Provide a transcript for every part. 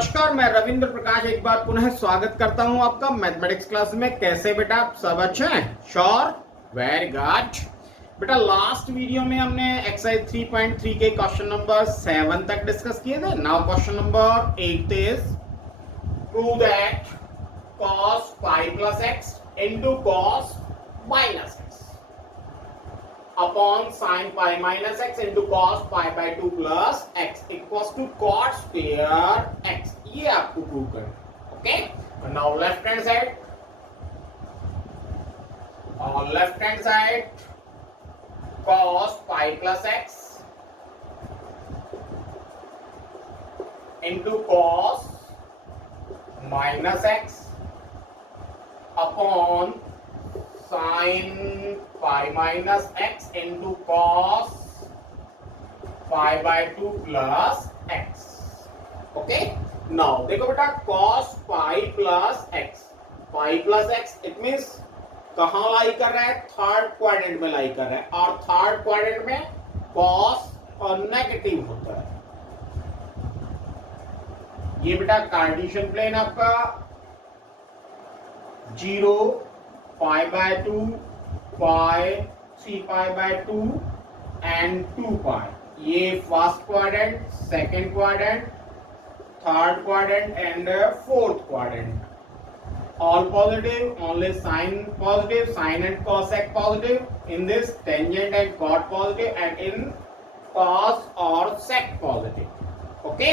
नमस्कार, मैं रविंद्र प्रकाश एक बार पुनः स्वागत करता हूं आपका मैथमेटिक्स क्लास में। कैसे बेटा आप सब अच्छे हैं? Sure, very good. बेटा लास्ट वीडियो में हमने एक्सरसाइज 3.3 के क्वेश्चन नंबर 7 तक डिस्कस किए थे। Now question number 8 is prove that cos pi plus x into cos minus x upon sin pi minus x into cos pi by 2 plus x equals to cot square x। ये आपको prove करना। Okay, now left hand side, और left hand side cos pi plus x into cos minus x upon sin pi minus x into cos pi by 2 plus x। Okay, now देखो बेटा cos pi plus x, pi plus x it means कहां लाई कर रहा है? Third quadrant में लाई कर रहा है, और थर्ड क्वाड्रेंट में cos और नेगेटिव होता है। ये बेटा कार्टेशियन प्लेन आपका 0 pi by 2 pi 3 pi by 2 and 2 pi। ये first quadrant, second quadrant, third quadrant and fourth quadrant. All positive, only sine positive, sine and cosec positive. In this tangent and cot positive, and in cos or sec positive. Okay.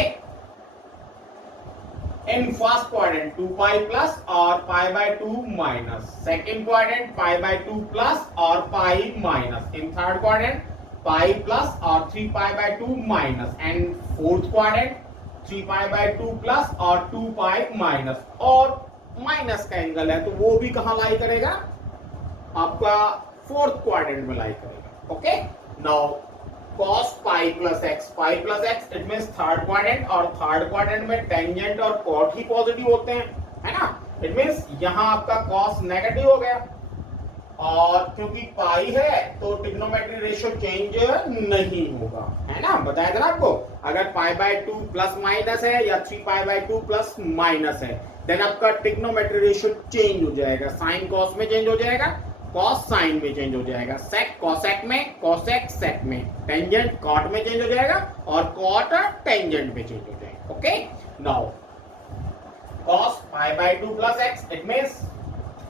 In first quadrant 2 pi plus or pi by 2 minus. Second quadrant pi by 2 plus or pi minus. In third quadrant pi plus or 3 pi by 2 minus. And fourth quadrant 3 pi by 2 plus or 2 pi minus। और minus का angle है तो वो भी कहां लाई करेगा? आपका fourth quadrant में लाई करेगा। Okay, now cos pi plus x, pi plus x it means third quadrant, और थर्ड क्वाड्रेंट में टेंजेंट और कॉट ही पॉजिटिव होते हैं, है ना। इट मींस यहां आपका cos नेगेटिव हो गया, और क्योंकि पाई है तो ट्रिग्नोमेट्री रेशियो चेंज नहीं होगा, है ना। बताया था ना आपको, अगर पाई बाय 2 प्लस माइनस है या 3 पाई बाय 2 प्लस माइनस है, देन आपका ट्रिग्नोमेट्री रेशियो चेंज हो जाएगा। साइन कॉस में चेंज हो जाएगा, कॉस साइन में चेंज हो जाएगा, सेक कॉसेक में, कॉसेक सेक में, टेंजेंट कॉट में चेंज हो जाएगा, और कॉट टेंजेंट में चेंज हो जाएगा। Okay, now cos pi by 2 plus x it means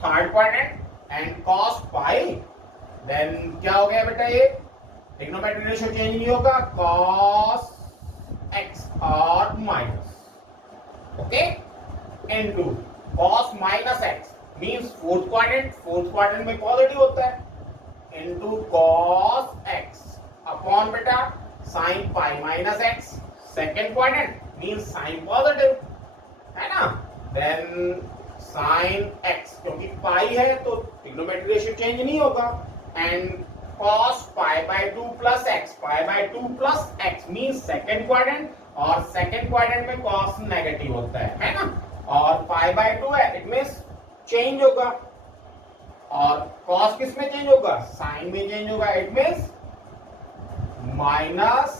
third quadrant and cos pi, then क्या हो गया बेटा? ये ट्रिग्नोमेट्री रेशियो चेंज नहीं होगा, cos x और minus, okay, into cos minus x means fourth quadrant में पॉजिटिव होता है, इनटू cos x अपॉन बेटा sin pi minus x, second quadrant means sin positive, है ना। देन sin x, क्योंकि पाई है तो ट्रिग्नोमेट्री रेशियो चेंज नहीं होगा, and cos pi by 2 plus x, pi by 2 plus x means second quadrant, और second quadrant में cos नेगेटिव होता है ना, और pi by 2 है इट मींस चेंज होगा, और cos किस में चेंज होगा? sin में चेंज होगा, it means minus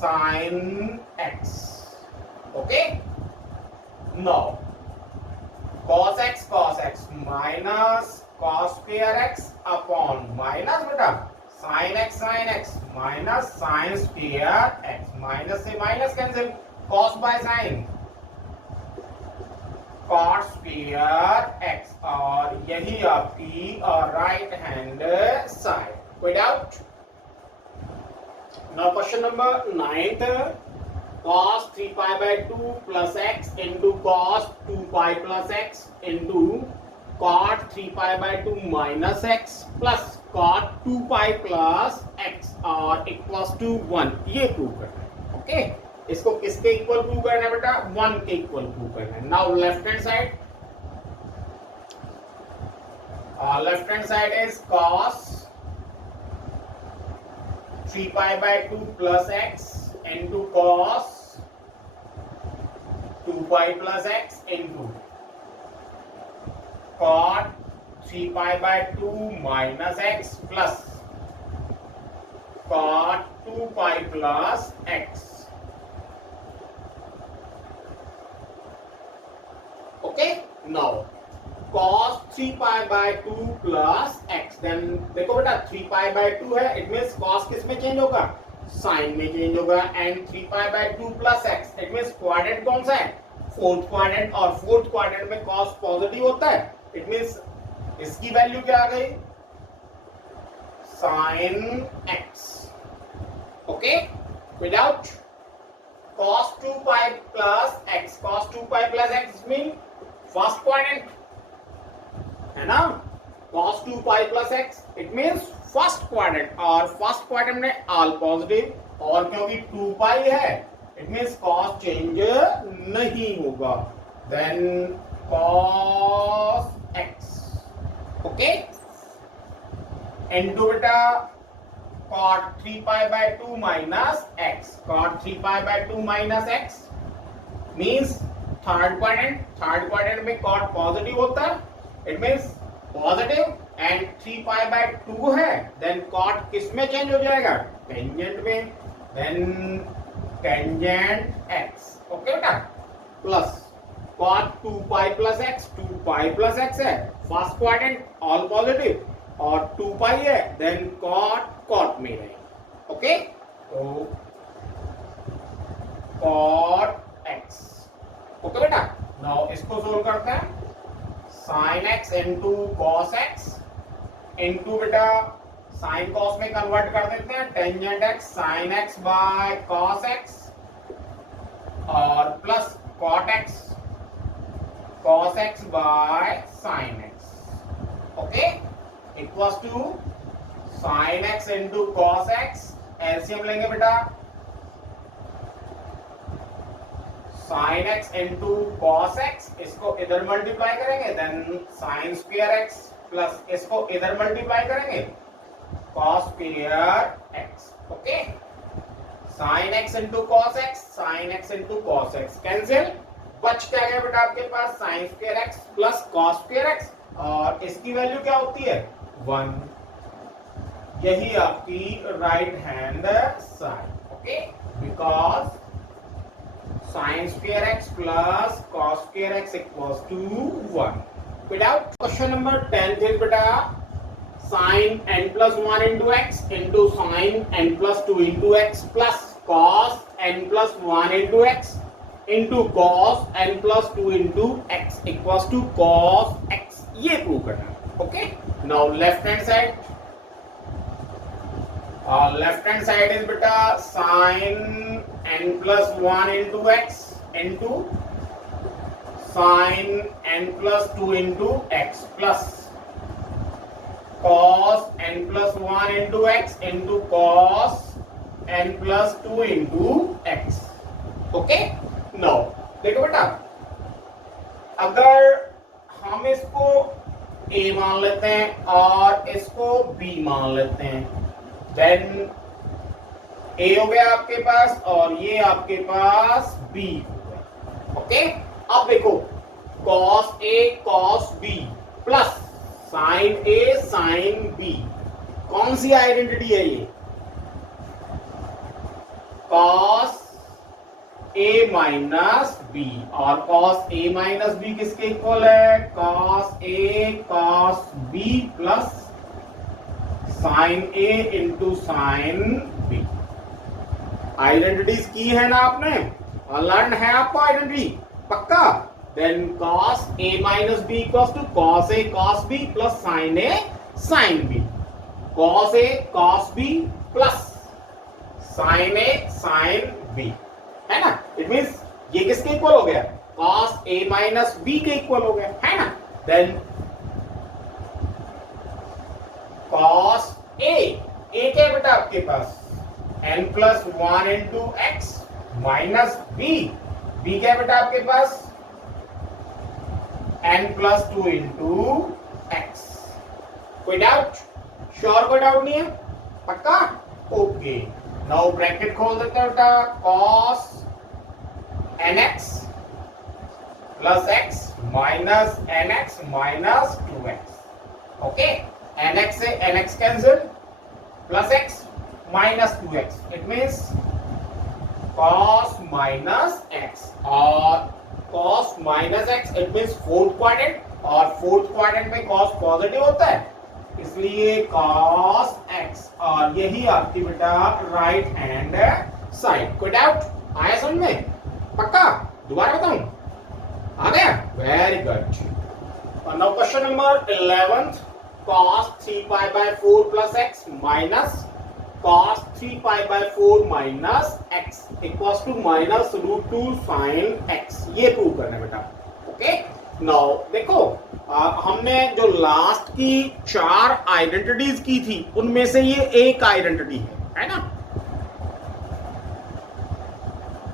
sin x। Okay, now cos x minus cos square x upon minus बेटा sin x minus sin square x, minus से minus cancel, cos by sin cot square x, और यही आपकी right hand side. कोई doubt? Now question number 9 cos 3 pi by 2 plus x into cos 2 pi plus x into cot 3 pi by 2 minus x plus cot 2 pi plus x और equals to 1। ये prove करना है। Okay, इसको किसके equal prove करना है बेटा? 1 के इक्वल प्रूव करना है। Now left hand side is cos 3 pi by 2 plus x into cos 2 pi plus x into cot 3 pi by 2 minus x plus cot 2 pi plus x। Okay now cos 3 pi by 2 plus x then देखो बेटा 3 pi by 2 है it means cos किस में change होगा sign में change होगा and 3 pi by 2 plus x it means quadrant कौन सा है फोर्थ क्वाड्रेंट और फोर्थ क्वाड्रेंट में cos पॉजिटिव होता है इट मींस इसकी वैल्यू क्या आ गई sin x okay without cos 2 pi plus x cos 2 pi plus x mean first quadrant है ना cos 2 pi plus x it means first quadrant और फर्स्ट क्वाड्रेंट में ऑल पॉजिटिव और क्योंकि 2 pi है इट मींस cos चेंज नहीं होगा then cos x okay into बेटा cot 3 pi by 2 minus x cot 3 pi by 2 minus x means third quadrant में cot positive होता है it means positive and 3 pi by 2 है then cot किस में change हो जाएगा टेंजेंट में देन टेंजेंट x ओके बेटा plus cot 2 pi plus x 2 pi plus x है फर्स्ट क्वाड्रेंट ऑल पॉजिटिव और 2 pi है देन cot में है ओके तो cot x ओके बेटा नाउ इसको सोल्व करते हैं sin x into cos x into बेटा sin cos में कन्वर्ट कर देते हैं tangent x sin x by cos x और plus cot x cos x by sin x okay equals to sin x into cos x LCM लेंगे बेटा sin x into cos x इसको इधर multiply करेंगे then sin square x plus इसको इधर multiply करेंगे cos square x okay sin x into cos x sin x into cos x cancel बच क्या गया बेटा आपके पास sin square x plus cos square x और इसकी वैल्यू क्या होती है 1 यही आपकी right hand side okay because sin square x plus cos square x equals to 1 without question number 10 is beta sin n plus 1 into x into sin n plus 2 into x plus cos n plus 1 into x into cos n plus 2 into x equals to cos x ये prove करना है okay now left hand side left hand side is beta sin n plus 1 into x into sin n plus 2 into x plus cos n plus 1 into x into cos n plus 2 into x okay no देखो बेटा अगर हम इसको a मान लेते हैं और इसको b मान लेते हैं देन a हो गया आपके पास और ये आपके पास b हो गया ओके अब देखो cos a cos b plus sin a sin b कौन सी आइडेंटिटी है ये cos a माइनस b और cos a माइनस b किसके इक्वल है cos a cos b plus sin a into sin b identities की है ना आपने और लर्न है आपको आइडेंटिटी पक्का then cos a minus b equals to cos a cos b plus sin a sin b cos a cos b plus sin a sin b है ना इट मींस ये किसके इक्वल हो गया cos a माइनस b के equal हो गया है ना देन cos a क्या है बेटा आपके पास n plus 1 into x minus b क्या है बेटा आपके पास n प्लस 2 इंटू एक्स कोई डाउट श्योर कोई डाउट नहीं है पक्का ओके नाउ ब्रैकेट खोल देते हैं बेटा cos nx plus x minus nx minus 2x okay nx से nx cancel plus x minus 2x it means cos minus x और cos minus x, it means fourth quadrant, और fourth quadrant में cos positive होता है, इसलिए cos x, और यही आपकी बेटा राइट हैंड साइड। कोई डाउट आया समझ में? पक्का? दोबारा बताऊं? आ गया? Very good. और now question number 11, cos 3 pi by 4 plus x minus cos 3 pi by 4 minus x equals to minus root 2 sin x, ये प्रूव करना है बेटा। ओके, नाउ देखो हमने जो लास्ट की 4 आइडेंटिटीज की थी उनमें से ये एक आइडेंटिटी है ना,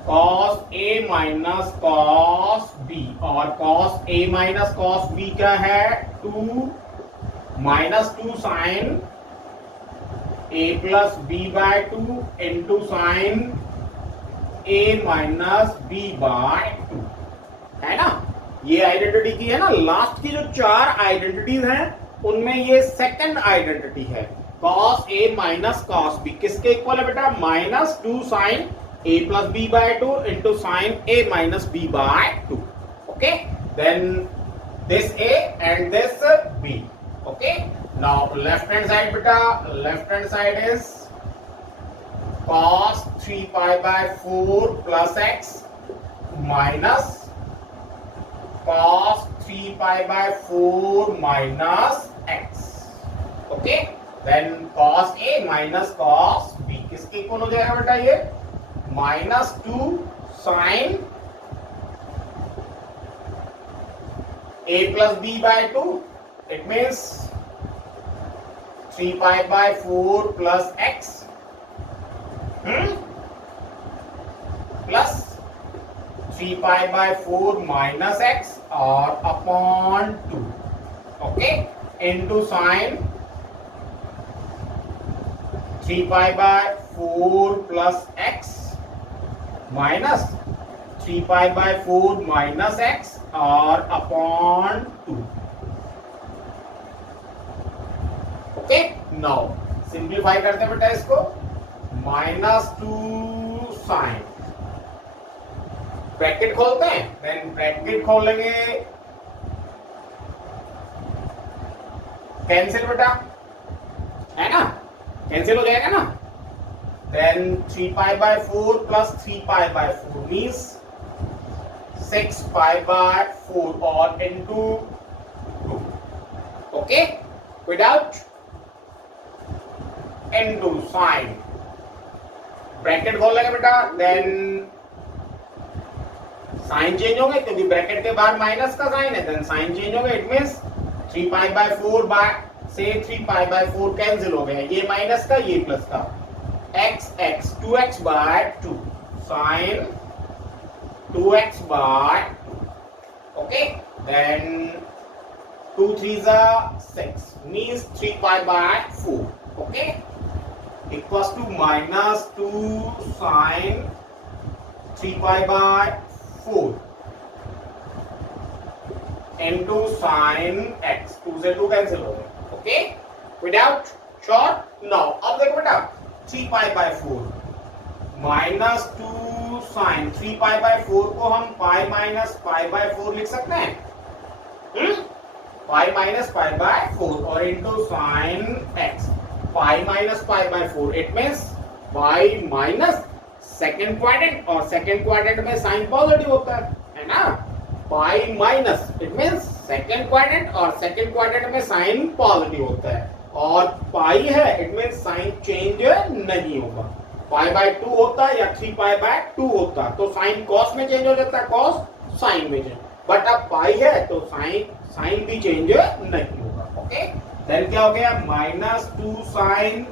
cos a minus cos b, और cos a minus cos b क्या है? 2 minus 2 sin a plus b by 2 into sin a minus b by 2, है ना? ये आइडेंटिटी की है ना। लास्ट की जो 4 आइडेंटिटीज हैं उनमें ये सेकंड आइडेंटिटी है, cos a minus cos b किसके इक्वल है बेटा? minus 2 sin a plus b by 2 into sin a minus b by 2. Okay, then this a and this b. Okay, now left hand side beta, left hand side is cos 3 pi by 4 plus x minus cos 3 pi by 4 minus x. Okay, then cos a minus cos b किसके equal हो जाएगा बेटा? ये minus 2 sin a plus b by 2, it means 3 pi by 4 plus x plus 3 pi by 4 minus x और upon 2, okay, into sin 3 pi by 4 plus x minus 3 pi by 4 minus x और upon 2. Okay, now simplify करते हैं बेटा इसको, minus 2 sin, bracket खोलते हैं, then bracket खोलेंगे, cancel बेटा, है ना? कैंसिल हो जाएगा ना। Then 3 pi by 4 plus 3 pi by 4 means 6 pi by 4 or into 2. Okay, without into sin, bracket खोल लेंगे बेटा, then साइन चेंज होंगे क्योंकि ब्रैकेट के बाहर माइनस का साइन है, देन साइन चेंज होंगे, it means 3 pi by 4 by से 3 pi by 4 कैंसिल हो गया, ये माइनस का ये प्लस का, x x 2x by 2 sin 2x by 2. Okay, then 2 3s are 6 means 3 pi by 4. Okay, equals to minus 2 sin 3 pi by 4 into sin x, 2 से 2 cancel हो गए। Okay, without short, now अब देखो बेटा 3 pi by 4 minus 2 sin 3 pi by 4 को हम pi minus pi by 4 लिख सकते हैं, pi minus pi by 4 और into sin x, pi minus pi by 4, it means pi minus second quadrant, और सेकेंड क्वाड्रेंट में साइन पॉजिटिव होता है ना, pi minus it means second quadrant और सेकेंड क्वाड्रेंट में साइन पॉजिटिव होता है, और पाई है इट मीन साइन चेंज नहीं होगा, पाई बाय 2 होता है या 3 पाई बाय 2 होता तो साइन कॉस में चेंज हो जाता है, कॉस साइन में चेंज, बट अब पाई है तो साइन भी चेंज नहीं होगा। ओके, देन क्या हो गया minus 2 sign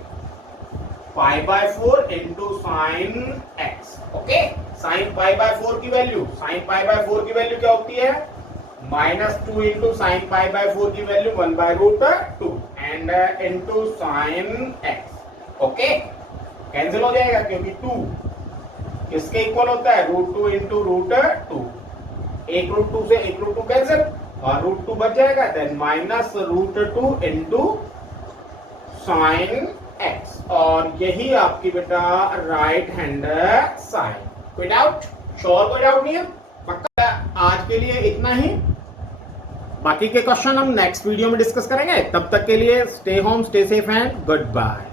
pi by 4 into sine x. Okay, sign pi by 4 की वैल्यू, साइन पाई बाय 4 की वैल्यू क्या होती है minus 2 into sine pi by 4 की value 1 by root 2 and into sine x. Okay, cancel हो जाएगा क्योंकि 2 किसके इक्वल होता है रूट 2 इंटू रूट 2, एक रूट 2 से एक रूट 2 कैंसिल और रूट 2 बच जाएगा, then minus root 2 into sine x, और यही आपकी बेटा राइट हैंड साइन। कोई डाउट? श्योर कोई डाउट नहीं है? पक्का? आज के लिए इतना ही। बाकी के क्वेश्चन हम नेक्स्ट वीडियो में डिस्कस करेंगे। तब तक के लिए stay home, stay safe and good bye.